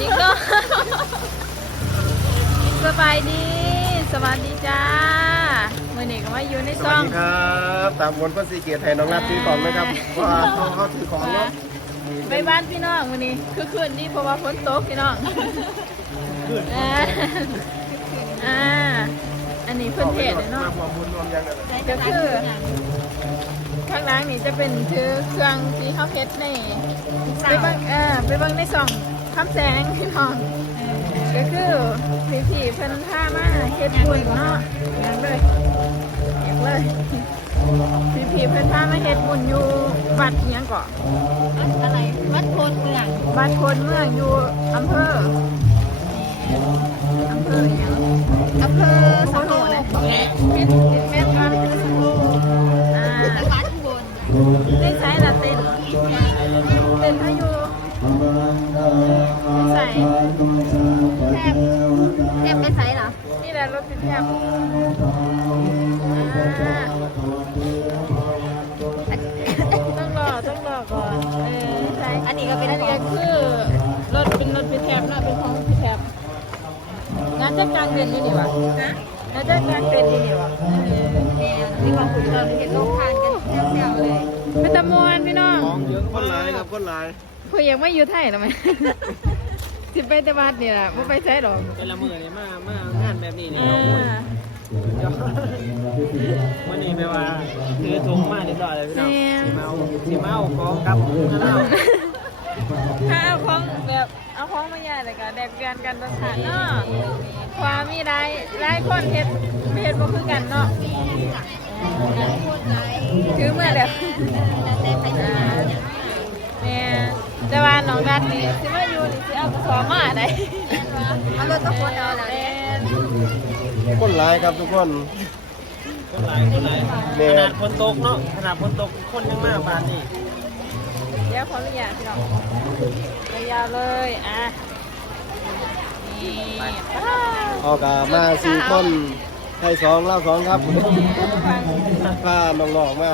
นิกก็ สบายดี สวัสดีจ้ามื่อนี้ก็มาอยู่ในสซ่วัอสงดีครับตามวนก็สีเกียรติให้น้องนัดซื้อของนะครับเพราะว่าเขาเขาถือของเนาะไปบ้านพี่น้องมื่อนี้คือคืนนี้เพราะว่าฝนตกพี่น้องอ่าอ่าอันนี้เพื่อนเทศเลยเนาะ มาความบุญรวมยังกันเลยก็คือ ข้างล่างนี่จะเป็นคือเครื่องที่เขาเฮ็ดในไปเบิ่งเออไปเบิ่งในส่องคำแสงพี่น้องก็คือพี่พี่ๆเพิ่นพามาเฮ็ดบุญเนาะอย่างเลยอย่างเลยพี่พี่ๆเพิ่นพามาเฮ็ดบุญอยู่วัดอิหยังเกาะอะไรวัดโพนเมืองบ้านโคนเมืองอยู่อำเภออำเภออิหยังอำเภอโคสะโหโพกนะคิดคิดแม่นว่าอ่าวัดบน ได้ใช้ละเต้นเต้นพายุใส่แทบแทบไม่ใช่หรอ นี่แหละรถติดแทบต้องรอต้องรอก่อนเออใช่อันนี้ก็เป็นอันนี้ก็คือรถเป็นรถติดแทบนะเป็นของติดแทบงานจะกลางเดือนนี่นี่วะนะงานจะกลางเดือนนี่นี่วะเออแม่มีความขุ่นเราเห็นโลกทาน กันแซวๆเลยเป็นตะมวนพี่น้องของเยอะคนหลายครับคนหลายเพื่อยังไม่อยู่ไทยหรอไหมสิไปแต่บ้านนี่แหละไม่ไปใช้หรอกเป็นละมือเนี่ยมามางานแบบนี้เนี่ยอ่เราโอ้ยาวันนี้แปลว่าถือถุงมาเรียบร้อยเลยพี่น้องสีเมาสีเมาของกับนั่นเราถ้าเอาของแบบ เอาของมาใหญ่เลยก็แดกเกนกันต้นฐานเนาะความมีได้ได้คนเฮ็ดไม่เฮ็ดบ่คือกันเนาะพูดไรถือเมื่อเดียวแต่แต่ใครจะมาเนี่ยแม่แต่ว่าน้องนัดนี่สิมาอยู่นี่สิเอากระสอบมาได้เอารถตะโกนเอาแล้วแม่เนี่ยคนหลายครับทุกคนคนหลายคนหลายขนาดคนตกเนาะขนาดคนตกคนยังมากบานนี่เดี๋ยวขออนุญาตพี่น้องยาวๆเลยอะนี่อ้าวออกกามาสี่คนให้สองเล่าสองครับพาน้องๆมา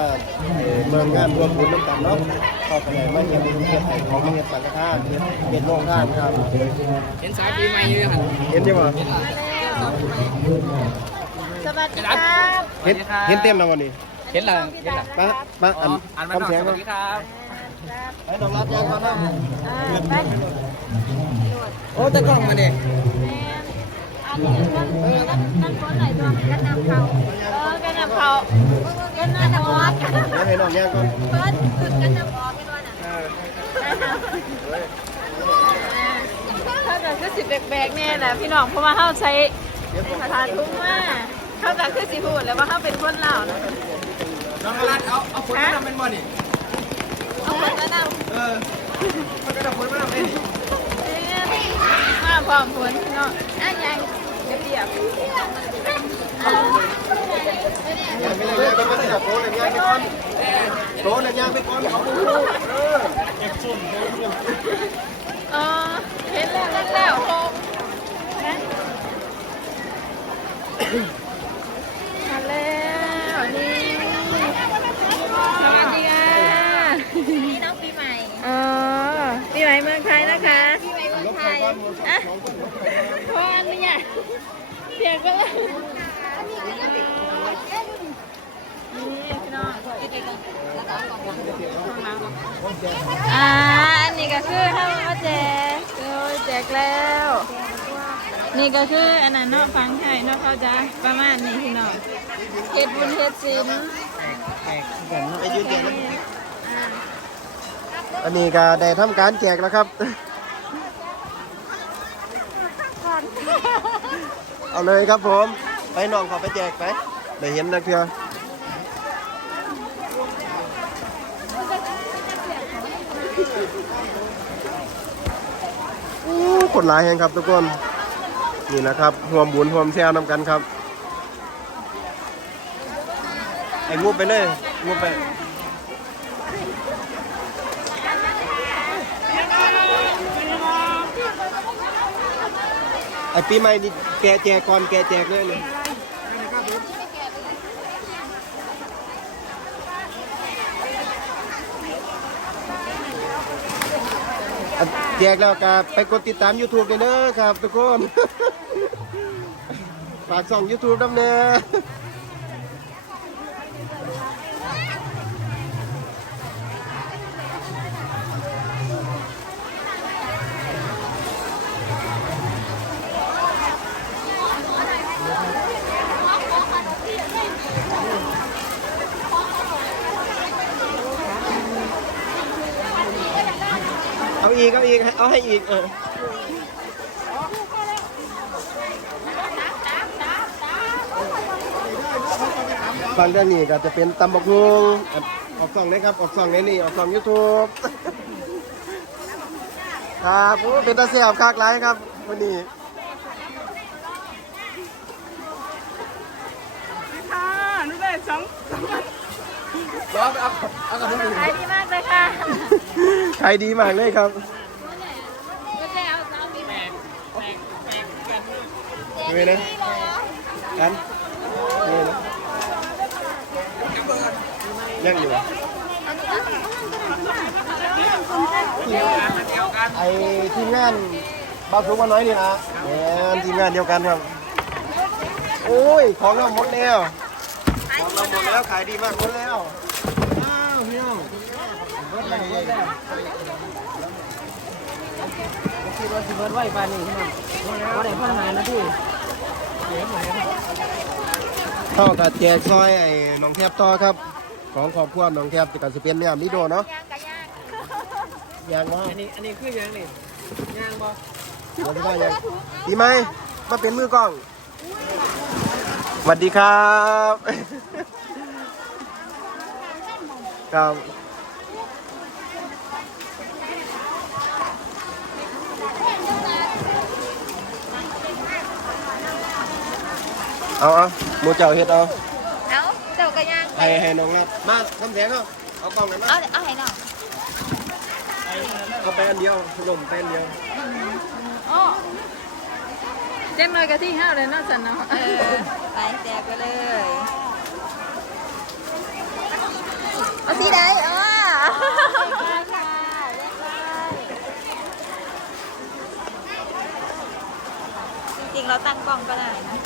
เอ่อเมืองงานรวมบุญน้ำกันเนาะเข้าไปไหนมาเห็นเห็ดไห้ของมาเห็ดสังฆทานเห็ดเห็ดโรงทานครับ เห็นสายปีใหม่อยู่หันเห็นยังวะสวัสดีครับเห็นเห็นเต็มแล้ววันนี้เห็นแล้วเห็นแล้วมามาอันอ่านมาคำเสียงสก่อวันสดีครับ ให้น้องรับยังก่อนนะอ่าไปโอ้ตะกล้องมาเนี่ยอันนี้นั่นนั่นนั่นคนไหนตัวกันนำเขาเออกันนำเขากันนำออกเดี๋ยวให้น้องยังก่อนเพิ่นขึ้นกันนำออกไม่ว่าน่ะถ้าเกิดคือสิแบกๆแน่แหละพี่น้องเพราะว่าเขาใช้ภาษาทุ่งมาเขาจะคือสิพูดแล้วว่าเขาเป็นคนลานะน้องรัดเอาเอาฝนมาทำเป็นบ่นี่ คนกันนเออมันก็จะฝนมาเป็นำมาพร้อมผลพี่น้องอะยังเรียบยังไม่ได้ยังไปก่อนโตเลยยังไปก่อนโตเลยยังไปก่อนเขาดูเออเออเห็นแล้วเห็นแล้วโคงนะมาแล้วนี่สวัสดีค่ะ นี่น้องปีใหม่ อ๋อปีใหม่เมืองไทยนะคะ ปีใหม่เมื อะเพราะอันนี้เนี่ยเสียก็เลยองอ่าอันนี้ก็คือทำมาแจกโอ้ยแจกแล้ว นี่ก็คืออันนั้นเนาะฟังไทยเนาะเขาจะประมาณนี้พี่น้องเฮ็ดบุญเฮ็ดศีลไปยืนเตียงอันนี้ก็ได้ทำการแจกแล้วครับ เอาเลยครับผม ไปน้องขอไปแจกไปได้เห็นนะเพื่ออู้คนหลายแห่งครับทุกคน นี่นะครับห่วมบุญห่วมแซวนำกันครับ ไอ้งูไปเลยงูไป อ้ปีใหม่นี่แกแจกก่อนแกแจกเลยเลยแจกแล้วก็ไปกดติดตาม YouTube ด้วยเด้อครับ ทุกคน ฝากส่อง YouTube ดำเนินเอ เอาอีกเอาให้อีกเออฟังด้านนี้ก็จะเป็นตำบักฮุงอะออกซองเลยครับ ออกซองในนี่ ออกซองยูทูบครับโอ้เป็นตาเสียบคากไรครับวันนี้ค่ะนุ้ยได้สองเอาเอาเอากระทงขายดีมากเลยค่ะขายดีมากเลยครับ ก็จะเอาเอามีแม่ นี่นะกันนี่นะยังอยู่ไอ้ทีมงานบาวสูงมาน้อยนี่นะแหมทีมงานเดียวกันครับโอ้ยของเราหมดแล้วของเราหมดแล้วขายดีมากหมดแล้วอ้าวพี่น้องหมดแล้วหมดแล้วคิดว่าสิเบิร์ดไหวปานนี้พี่น้องก็ได้พันหานะพี่ เข้ากับแจกซอยไอ้หน้องแทบต่อครับ ของครอบครัวหน้องแทบจะกันสิเป็นเนี่ยมิโดเนาะย่างกับย่างยังว่าอันนี้อันนี้คือยังนี่ย่างบ่เดี๋ยวได้ยังดีไหมมาเป็นมือกล้องสวัสดีครับครับ เอาเอาหมูเจ้าเฮ็ดเอาเอาเจ้ากระย่างให้ให้น้องรับมาทำแสงเอาเอากล้องกันมาเอาเอาให้หน่อยเอาไปอันเดียวขนมไปอันเดียวอ๋อเจ๊งน้อยกับที่ห้าเลยเน่าะสันเนาะเออไปแจกไปเลยเอาสีใดเออจริงๆเราตั้งกล้องก็ได้นะ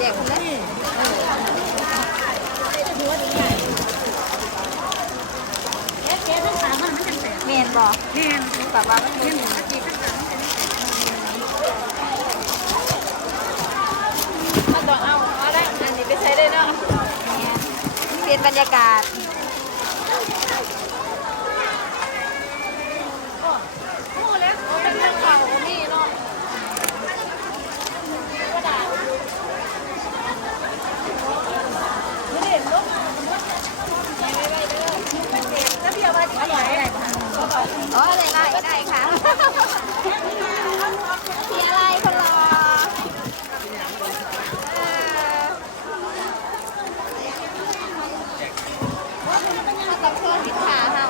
เด็กเลยเมน บอกเมนแบบว่ามันมีมาต้องเอาเอาได้อันนี้ไปใช้ได้เนาะเปลี่ยนบรรยากาศ โอ้เล็กโอ้เป็นเรื่องเก่านี่เนาะ อ๋อได้ได้ได้ค่ะมีอะไรคนรอเออมาตักเครื่องสินค้าเฮา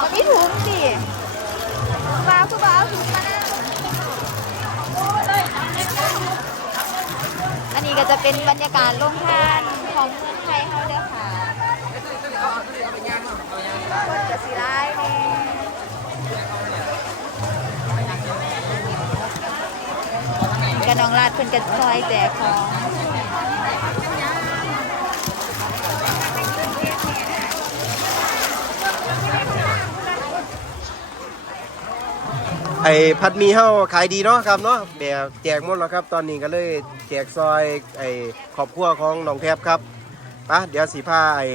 มันไม่ถุงสิบ้าคือบ้าเอาถุงมานะอันนี้ก็ จะเป็นบรรยากาศโรงทานของเมืองไทยเขาเด้อค่ะคนจะสีร้ายเนี่ยกระนองลาดเพิ่นกระซอยแจกของ ไอ้ผัดหมีเฮาขายดีเนาะครับเนาะแบบแจกหมดแล้วครับ ตอนนี้ก็เลยแจกซอยไอ้ครอบครัวของน้องแทบครับปะเดี๋ยวสีผ้าไอ้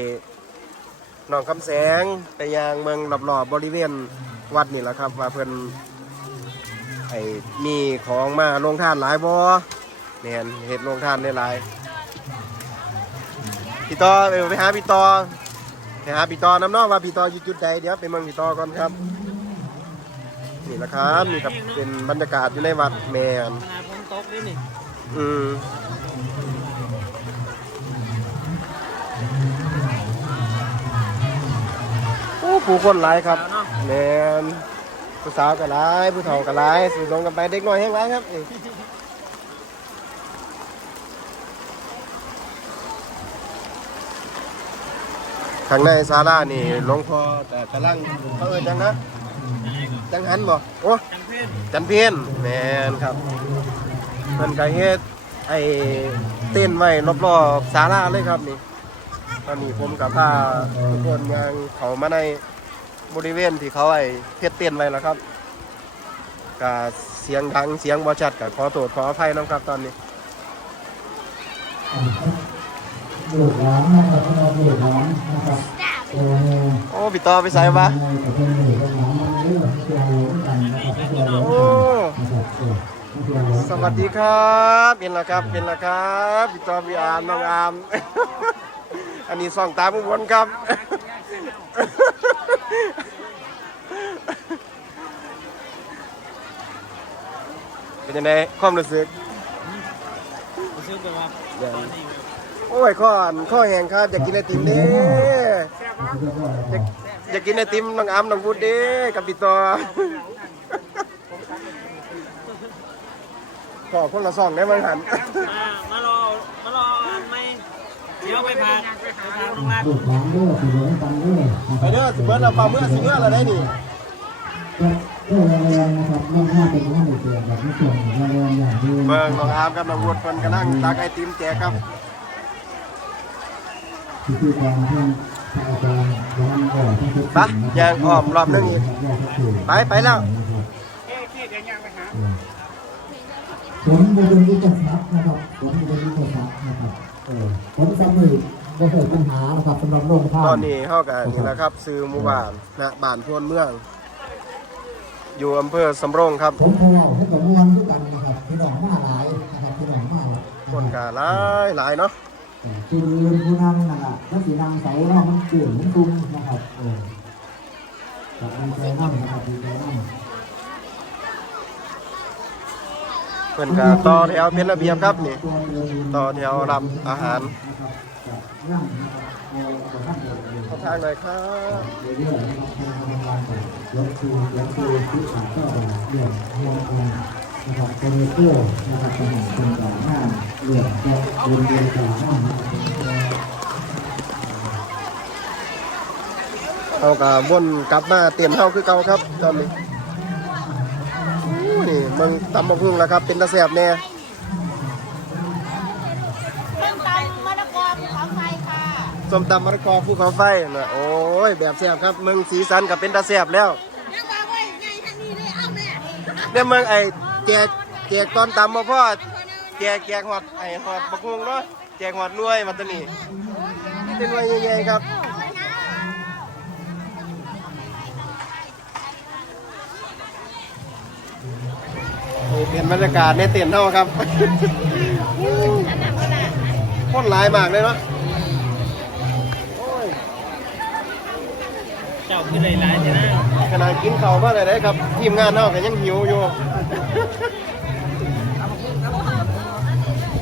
น้องคำแสงไปยังเมืองรอบๆบริเวณวัดนี่แหละครับ ว่าเพิ่อนไอ้มีของมาลงทานหลายบ่แม่นเฮ็ดลงทานได้หลายพี่ต่อไปหาพี่ต่อไปหาพี่ต่อน้ำเนอกว่าพี่ต่ออยู่จุดใดเดี๋ยวไปเมืองพี่ต่อก่อนครับ นี่แหละครับนี่ครับเป็นบรรยากาศอยู่ในวัดแมนขนาดฝนตกนี่นี่อืมโอ้ผู้คนหลายครับแมนผู้สาวก็หลายผู้เฒ่าก็หลายสูงลงกันไปเด็กน้อยแห้งหลายครับข้างในศาลานี่หลวงพ่อแต่กำลังเขาเอิ้นจังนะ จังหันบ่โอ้จังเพ่นจันเพียนแมนครับเพิ่นก็เฮ็ดไอ้เต้นไว้รอบๆศาลาเลยครับนี่ตอนนี้ผมกับพาทุกคนยังเขามาในบริเวณที่เขาไอ้เฮ็ดเต้นไว้แล้วครับก็เสียงดังเสียงบ่ชัดก็ขอโทษขออภัยน้ครับตอนนี้ลูกหลานนะครับพี่น้องลูกหลานนะครับเออโอ้พี่ต่อไปใส่ปะ แต่เป็นลูกหลานมันเรื่องเกี่ยวกันนะครับเกี่ยวโอ้นะครับเออเกี่ยวสวัสดีครับเป็นละครับเป็นละครับพี่ต่อพี่อามน้องอามอันนี้ส่องตามอุบลครับเป็นยังไงความรู้สึกรู้สึกแบบว่าตอนนี้โอ้ยข้ออันข้อแห้งครับอยากกินไอติมเด้อยาก อยากกินไอติมน้องอามน้องวุฒเด้กับพี่ต่อขอคนละซองได้ไหมหันมามารอ มารออันไหมเดี๋ยวไปพาไปพาโรงงานลูกหลานเด้อสิเหลืองกันเด้อนะไปครับเด้อสิเบิร์ดเราปลาเมื่อสิเมื่อเราได้นี่เด้อแรงๆนะครับเรื่องหน้าเป็นหน้าในเสียงแบบไม่ส่งแรงๆอย่างดีเบิ่งน้องอามกับน้องวุฒเพิ่นกำลังตักไอติมแจกครับ ที่ที่กองเพื่อน อาจารย์ร้อนก่อนที่จะไปยางอ้อมรอบนึงอีกไปไปแล้วผลบริยุทธ์ทรัพย์นะครับผลบริยุทธ์ทรัพย์นะครับเออผลสำนึกก็เกิดปัญหานะครับสำหรับโรงทาตอนนนี้เฮากันนี่แหละครับ ซื้อหมู่บ้านณบ้านพวนเมือง อยู่อำเภอสำโรงครับผมพอเล่าให้กับมวลด้วยกันนะครับพี่น้องมาหลายนะครับพี่น้องมาหลายคนก็หลายหลายเนาะ คือผู้นั่งนะครับแล้วสีนางเสาเนาะมันเกลื่อนมันตุ้มนะครับเออกับดีใจนั่งนะครับดีใจนั่งเพิ่นก็ต่อแถวเป็นระเบียบครับนี่ต่อแถวรับอาหารนั่งนะครับเอาเอาท่านเดินเดินขอทางหน่อยครับเรื่อยๆนะครับเป็นกำลังใจยกคือลกคือที่ขาดก็เรื่องรวมกั นะครับเป็นเพื่อนะครับเป็นเป็นต่อหน้าเรื่องก็เรียนเรียนต่อหน้านะครับเฮาก็วนกลับมาเตรียมเฮาคือเก่าครับตอนนี้นี่เมืองตำบักหุ่งแล้วครับ เป็นตาแซ่บแน่เรื่องตำมะละกอภูเขาไฟค่ะส้มตำมะละกอภูเขาไฟนะโอ้ยแบบแซ่บครับเมืองสีสันก็เป็นตาแซ่บแล้วเนี่ยเมืองไอ แจกแจกตอนตำมาพ่อแจกแจกหอดไอ้หอดบักฮุงเนาะแจกหอดหน่วยมาตัวนี้นี่เป็นหน่วยใหญ่ๆครับนี่เป็นบรรยากาศในเต็นท์เท่าครับคนหลายมากเลยเนาะเจ้าคือหลายๆใช่ไหม ขนาดกินข้าวมาเลยได้ครับ ทีมงานเนาะก็ยังหิวอยู่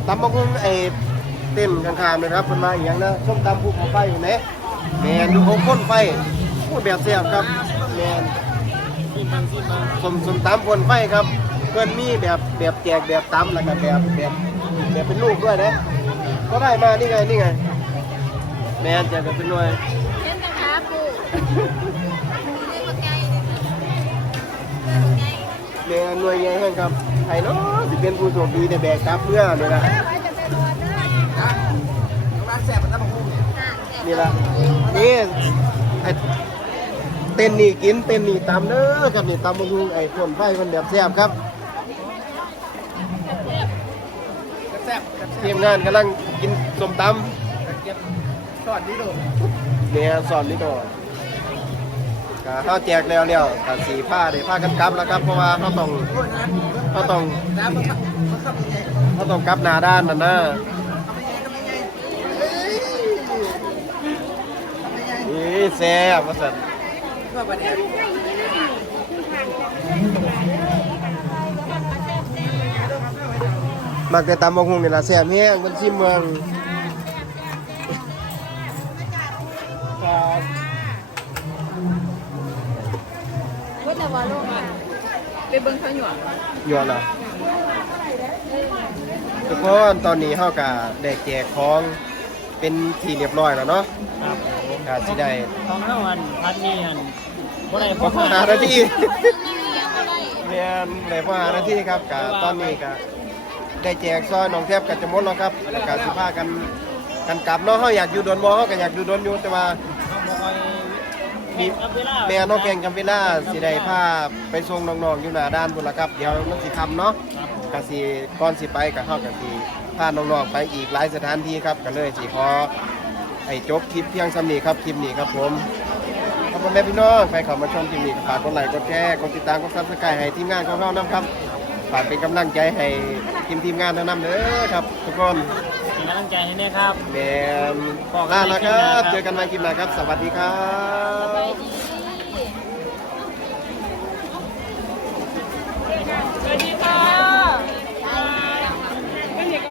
ตำบักหุ่งไอ้เต้นข้างๆเลยครับเพิ่นมาอีหยังนะส้มตำภูเขาไฟอยู่ไหนแมนอยู่ของคนไฟโอ้แบบแซ่บครับแมนซีมันซีมันสมสมตำคนไฟครับเพิ่นมีแบบแบบแจกแบบตำแล้วก็แบบแบบแบบเป็นลูกด้วยนะก็ได้มานี่ไงนี่ไงแมนแจกแบบเป็นหน่วย เล่นนะคะปู แมนหน่วยใหญ่แห้งครับใครเนาะสิเป็นผู้โชคดีได้แบกกลับเพื่อนี่ละนี่ละนี่ไอ้เต้นนี่กินเต้นนี่ตำเด้อครับนี่ตำบักหุ่งไอ้คนไฟคนแบบแซ่บครับแซ่บทีมงานกำลังกินส้มตเก็บทอดนี่ดูำเนี่ยสอนนิดหน่ อยก็เฮาแจกแล้วแล้วก็สีผ้าได้ผ้ากันกลับแล้วครับ เพราะว่าเฮาต้องเฮาต้องเฮาต้องกลับหน้าด้านนั่นนะนี่แซ่บว่าซั่นมักแต่ตำบักหุ่งนี่ละแซ่บแฮงเพิ่นชิมเมือง เบิ่งเขาอยู่อะยอนอะทุกคนตอนนี้เฮาก็ได้แจกของเป็นที่เรียบร้อยแล้วเนาะครับก็สิได้ของเฮาอันพัดนี่อันบ่ได้พอหาหน้าที่แม่นได้พอหาหน้าที่ครับก็ตอนนี้ก็ได้แจกซอยน้องแทบกับจะหมดแล้วครับแล้วก็สิพากันกันกลับเนาะเฮาอยากอยู่ดอนบ่เฮาก็อยากอยู่ดอนอยู่แต่ว่า บ่ค่อยมีเอาเวลาแม่น้องแกงจำเวลาสิได้พาไปส่งน้องๆอยู่หน้าด้านพุ่นละครับ เดี๋ยวมันสิค่ำเนาะครับผมก็สิก่อนสิไปก็เฮาก็สิพาน้องๆไปอีกหลายสถานที่ครับก็เลยสิขอให้จบคลิปเพียงส่ำนี้ครับคลิปนี้ครับผมครับพ่อแม่พี่น้องใครเข้ามาชมคลิปนี้ก็ฝากกดไลค์กดแชร์กดติดตามกด Subscribe ให้ทีมงานของเรานํครับฝากเป็นกำลังใจให้ทีมทีมงานทั้งนั้นเด้อครับ ทุกคนเป็นกำลั้งใจให้แน่ครับแหมบขอบคุณล้วครับ เจอกันมากิปหน้าครับ สวัสดีครับ สวัสดีค่ะ